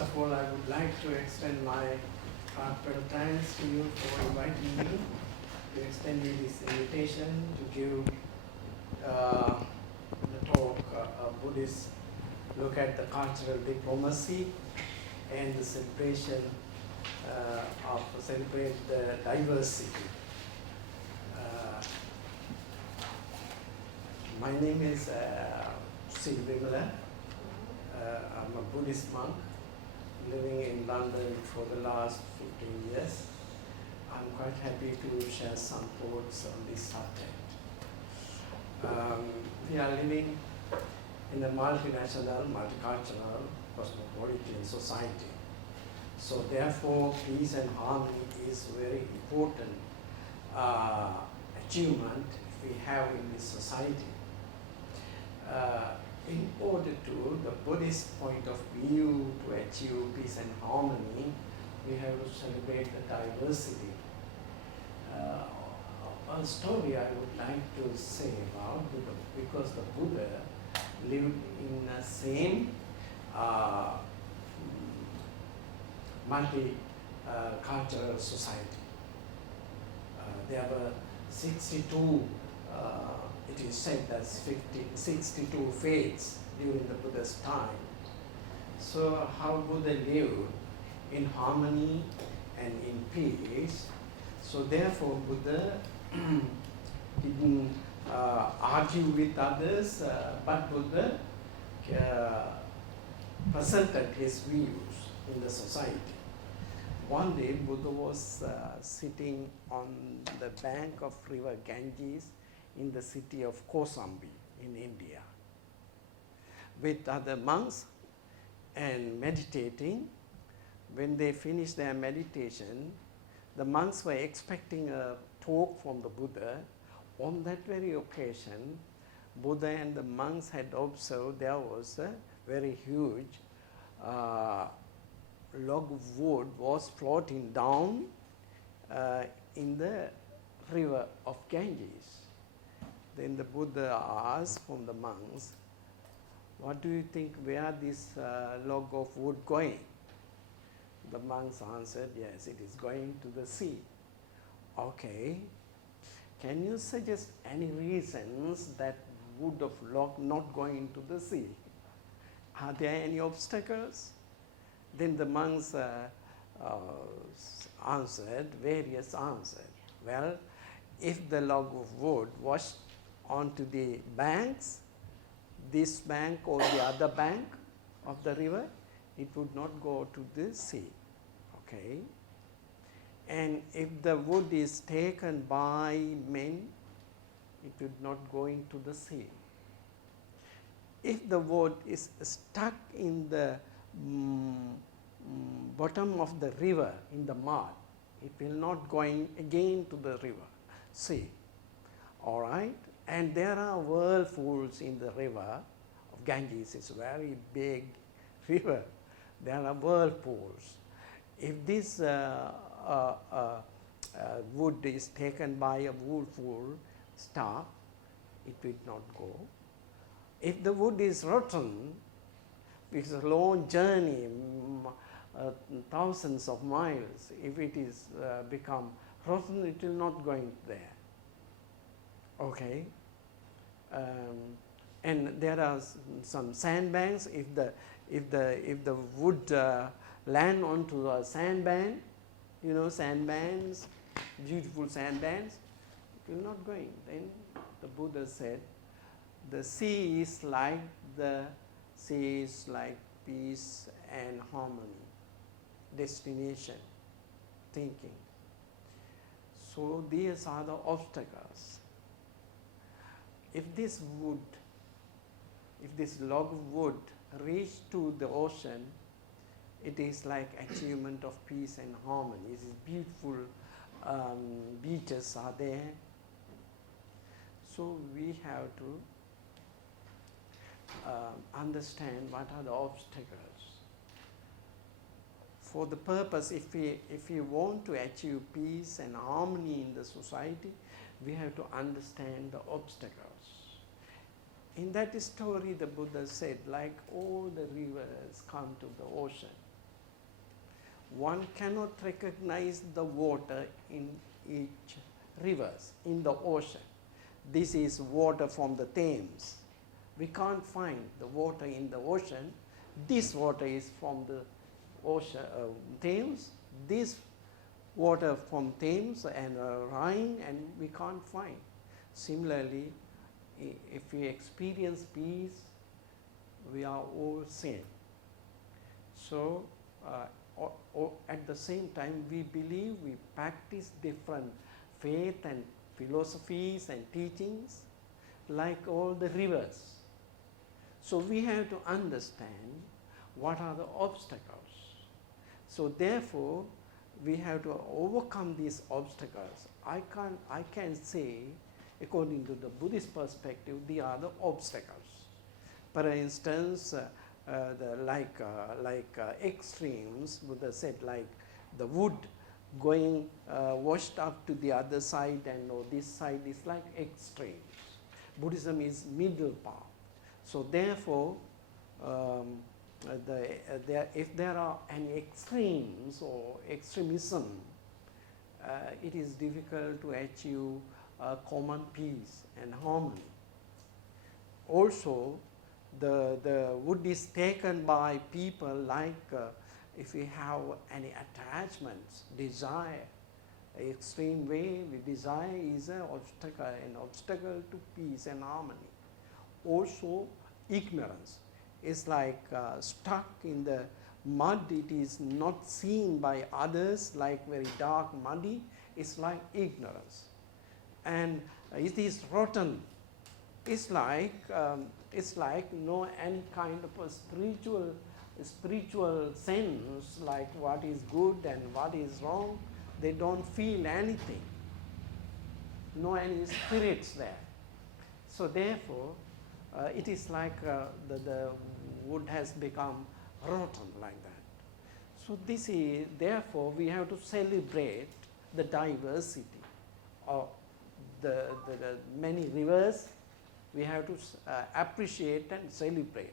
of all, I would like to extend my heartfelt thanks to you for inviting me, to extend me this invitation to give the talk, a Buddhist look at the cultural diplomacy and the celebration celebrate the diversity. My name is Sri Vimala. I'm a Buddhist monk living in London for the last 15 years. I'm quite happy to share some thoughts on this subject. We are living in a multinational, multicultural, cosmopolitan society. So therefore, peace and harmony is a very important achievement we have in this society. In order to the Buddhist point of view to achieve peace and harmony, we have to celebrate the diversity. A story I would like to say about Buddha, because the Buddha lived in the same multi-cultural society. There were 62 it is said that 62 faiths during the Buddha's time. So how Buddha lived in harmony and in peace. So therefore Buddha didn't argue with others, but Buddha presented his views in the society. One day Buddha was sitting on the bank of river Ganges in the city of Kosambi in India with other monks and meditating. When they finished their meditation, the monks were expecting a talk from the Buddha. On that very occasion, Buddha and the monks had observed there was a very huge log of wood was floating down in the river of Ganges. Then the Buddha asked from the monks, what do you think, where this log of wood going? The monks answered, yes, it is going to the sea. Okay, can you suggest any reasons that wood of log not going to the sea? Are there any obstacles? Then the monks answered various answers. Well, if the log of wood was onto the banks, this bank or the other bank of the river, it would not go to the sea. Okay? And if the wood is taken by men, it would not go into the sea. If the wood is stuck in the bottom of the river in the mud, it will not going again to the river, sea. All right? And there are whirlpools in the river of Ganges. It's a very big river. There are whirlpools. If this wood is taken by a whirlpool stop, it will not go. If the wood is rotten, it's a long journey, thousands of miles. If it is become rotten, it will not going there. Okay. And there are some sandbanks. If the wood land onto a sandbank, you know, sandbanks, beautiful sandbanks, it will not going. Then the Buddha said, the sea is like peace and harmony, destination, thinking. So these are the obstacles. If this log of wood reach to the ocean, it is like achievement of peace and harmony. It is beautiful beaches are there. So we have to understand what are the obstacles. For the purpose, if we want to achieve peace and harmony in the society, we have to understand the obstacles. In that story, the Buddha said, like all the rivers come to the ocean, one cannot recognize the water in each rivers, in the ocean. This is water from the Thames. We can't find the water in the ocean. This water is from the ocean, Thames. This water from Thames and Rhine, and we can't find. Similarly, if we experience peace, we are all same. So, at the same time, we believe we practice different faith and philosophies and teachings like all the rivers. So, we have to understand what are the obstacles. So, therefore, we have to overcome these obstacles. I can say, according to the Buddhist perspective, they are the obstacles. For instance, extremes, Buddha said, like the wood going washed up to the other side, and this side is like extremes. Buddhism is middle path. So therefore, if there are any extremes or extremism, it is difficult to achieve common peace and harmony. Also, the wood is taken by people like if we have any attachments, desire, extreme way, desire is an obstacle to peace and harmony. Also, ignorance is like stuck in the mud, it is not seen by others, like very dark, muddy, it's like ignorance. And it is rotten. It's like no any kind of a spiritual sense, like what is good and what is wrong. They don't feel anything, no any spirits there. So therefore, it is like the wood has become rotten like that. So this is, therefore, we have to celebrate the diversity of the many rivers. We have to appreciate and celebrate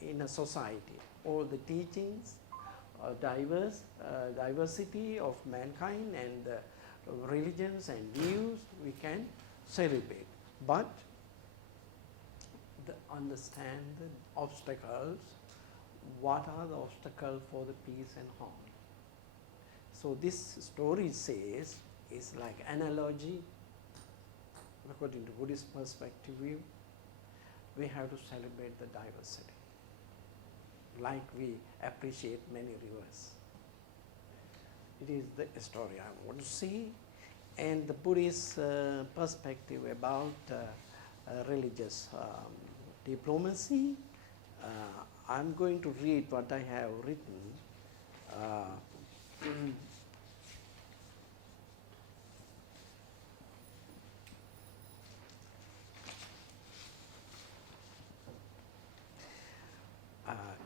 in a society all the teachings, diversity of mankind and religions and views we can celebrate. But understand the obstacles. What are the obstacles for the peace and harmony? So this story says, is like analogy. According to Buddhist perspective view, we have to celebrate the diversity, like we appreciate many rivers. It is the story I want to see, and the Buddhist perspective about religious diplomacy. I'm going to read what I have written.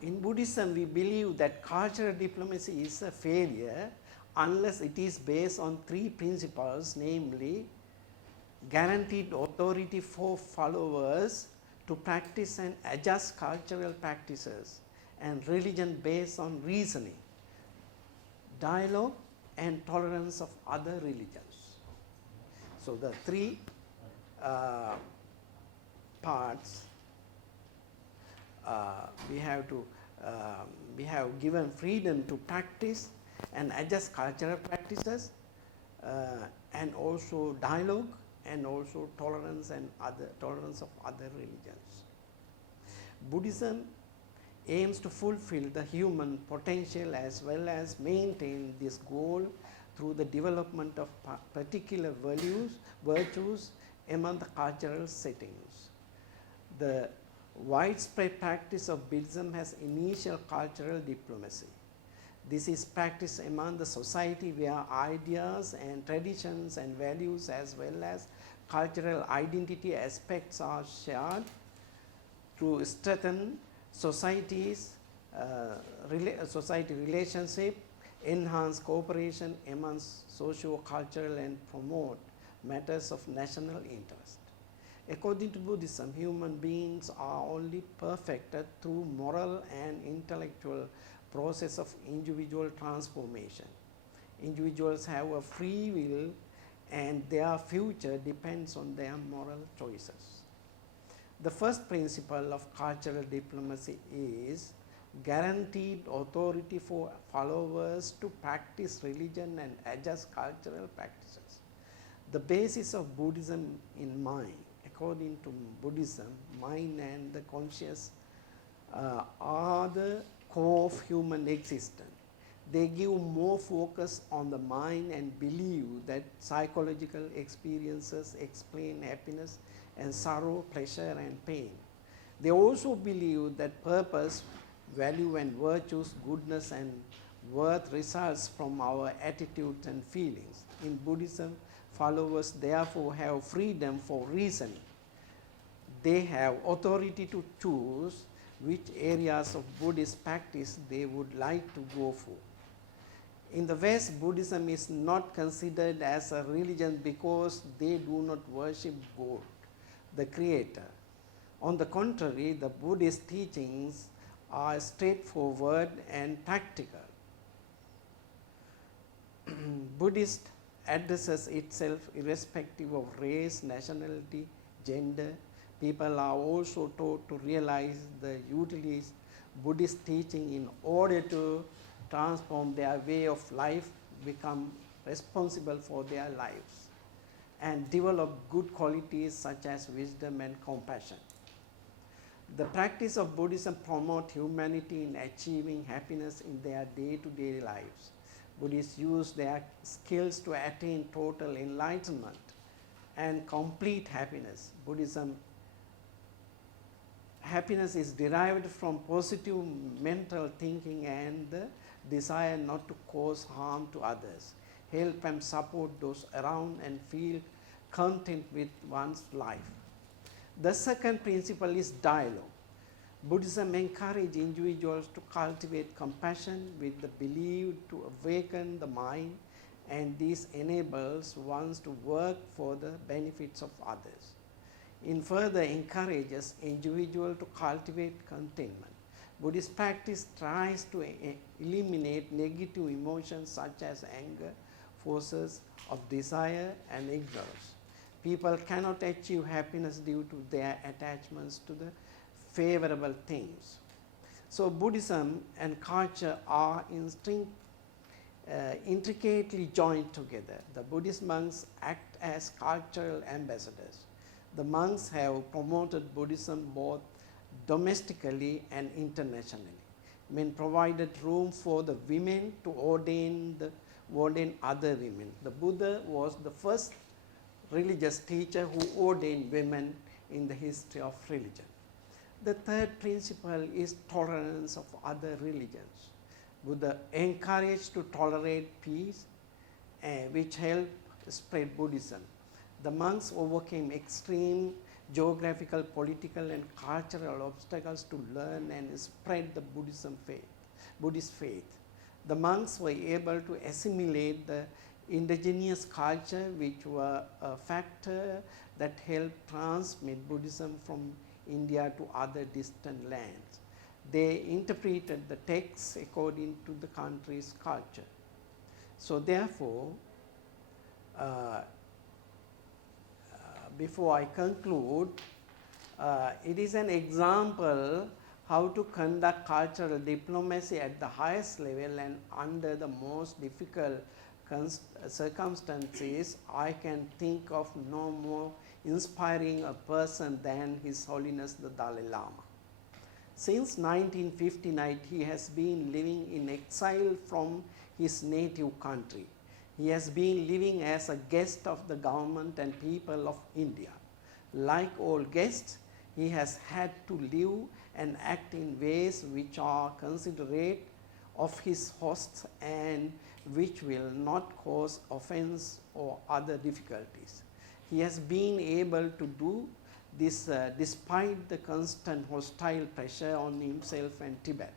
In Buddhism, we believe that cultural diplomacy is a failure unless it is based on three principles, namely guaranteed authority for followers to practice and adjust cultural practices, and religion based on reasoning, dialogue, and tolerance of other religions. So the three parts. We have given freedom to practice and adjust cultural practices, and also dialogue, and also tolerance of other religions. Buddhism aims to fulfill the human potential as well as maintain this goal through the development of particular virtues among the cultural settings. The widespread practice of Buddhism has initial cultural diplomacy. This is practiced among the society where ideas and traditions and values as well as cultural identity aspects are shared to strengthen society relationship, enhance cooperation amongst socio-cultural and promote matters of national interest. According to Buddhism, human beings are only perfected through moral and intellectual process of individual transformation. Individuals have a free will and their future depends on their moral choices. The first principle of cultural diplomacy is guaranteed authority for followers to practice religion and adjust cultural practices. The basis of Buddhism in mind, according to Buddhism, mind and the conscious are the core of human existence. They give more focus on the mind and believe that psychological experiences explain happiness and sorrow, pleasure and pain. They also believe that purpose, value and virtues, goodness and worth results from our attitudes and feelings. In Buddhism, followers therefore have freedom for reasoning. They have authority to choose which areas of Buddhist practice they would like to go for. In the West, Buddhism is not considered as a religion because they do not worship God, the Creator. On the contrary, the Buddhist teachings are straightforward and practical. Buddhist addresses itself irrespective of race, nationality, gender. People are also taught to realize the utility Buddhist teaching in order to transform their way of life, become responsible for their lives, and develop good qualities such as wisdom and compassion. The practice of Buddhism promotes humanity in achieving happiness in their day-to-day lives. Buddhists use their skills to attain total enlightenment and complete happiness. Buddhism happiness is derived from positive mental thinking and the desire not to cause harm to others, help and support those around and feel content with one's life. The second principle is dialogue. Buddhism encourages individuals to cultivate compassion with the belief to awaken the mind, and this enables one to work for the benefits of others. It further encourages individuals to cultivate contentment. Buddhist practice tries to eliminate negative emotions such as anger, forces of desire and ignorance. People cannot achieve happiness due to their attachments to the favorable things. So Buddhism and culture are intricately joined together. The Buddhist monks act as cultural ambassadors. The monks have promoted Buddhism both domestically and internationally. Men provided room for the women to ordain other women. The Buddha was the first religious teacher who ordained women in the history of religion. The third principle is tolerance of other religions. Buddha encouraged to tolerate peace, which helped spread Buddhism. The monks overcame extreme geographical, political and cultural obstacles to learn and spread the Buddhist faith. The monks were able to assimilate the indigenous culture, which were a factor that helped transmit Buddhism from India to other distant lands. They interpreted the texts according to the country's culture. So therefore, before I conclude, it is an example how to conduct cultural diplomacy at the highest level and under the most difficult circumstances. I can think of no more inspiring a person than His Holiness the Dalai Lama. Since 1959, he has been living in exile from his native country. He has been living as a guest of the government and people of India. Like all guests, he has had to live and act in ways which are considerate of his hosts and which will not cause offense or other difficulties. He has been able to do this despite the constant hostile pressure on himself and Tibet.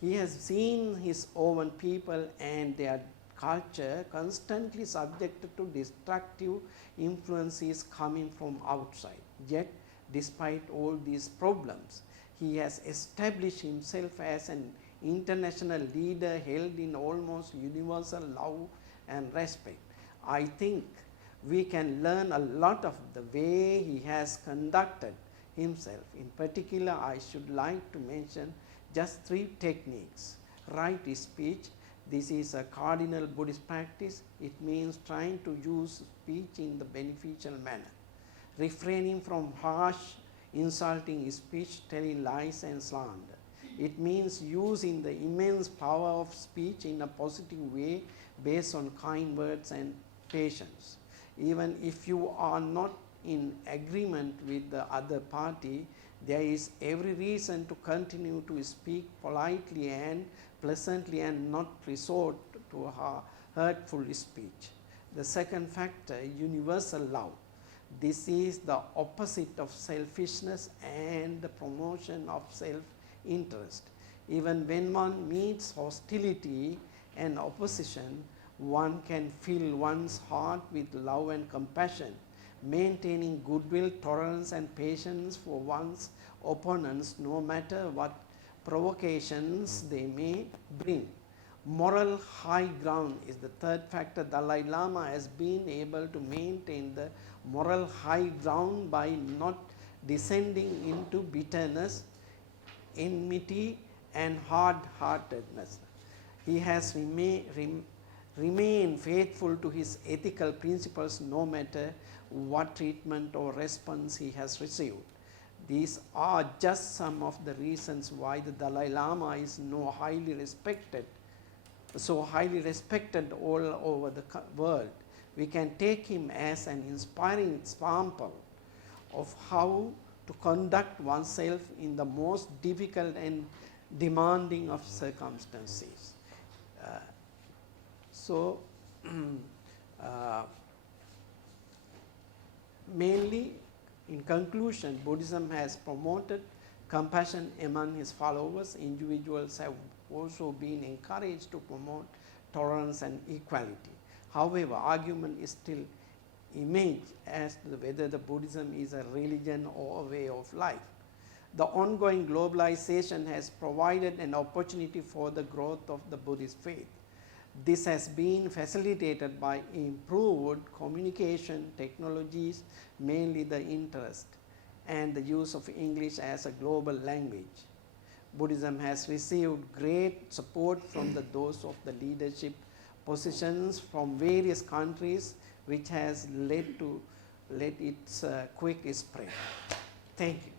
He has seen his own people and their culture constantly subjected to destructive influences coming from outside. Yet, despite all these problems, he has established himself as an international leader held in almost universal love and respect. I think we can learn a lot of the way he has conducted himself. In particular, I should like to mention just 3 techniques. Right speech. This is a cardinal Buddhist practice. It means trying to use speech in the beneficial manner. Refraining from harsh, insulting speech, telling lies and slander. It means using the immense power of speech in a positive way based on kind words and patience. Even if you are not in agreement with the other party, there is every reason to continue to speak politely and pleasantly and not resort to hurtful speech. The second factor, universal love. This is the opposite of selfishness and the promotion of self-interest. Even when one meets hostility and opposition, one can fill one's heart with love and compassion, maintaining goodwill, tolerance and patience for one's opponents no matter what provocations they may bring. Moral high ground is the third factor. Dalai Lama has been able to maintain the moral high ground by not descending into bitterness, enmity and hard-heartedness. He has remained faithful to his ethical principles no matter what treatment or response he has received. These are just some of the reasons why the Dalai Lama is so highly respected all over the world. We can take him as an inspiring example of how to conduct oneself in the most difficult and demanding of circumstances. Mainly, in conclusion, Buddhism has promoted compassion among his followers. Individuals have also been encouraged to promote tolerance and equality. However, argument is still imaged as to whether the Buddhism is a religion or a way of life. The ongoing globalization has provided an opportunity for the growth of the Buddhist faith. This has been facilitated by improved communication technologies, mainly the interest and the use of English as a global language. Buddhism has received great support from those of the leadership positions from various countries, which has led its quick spread. Thank you.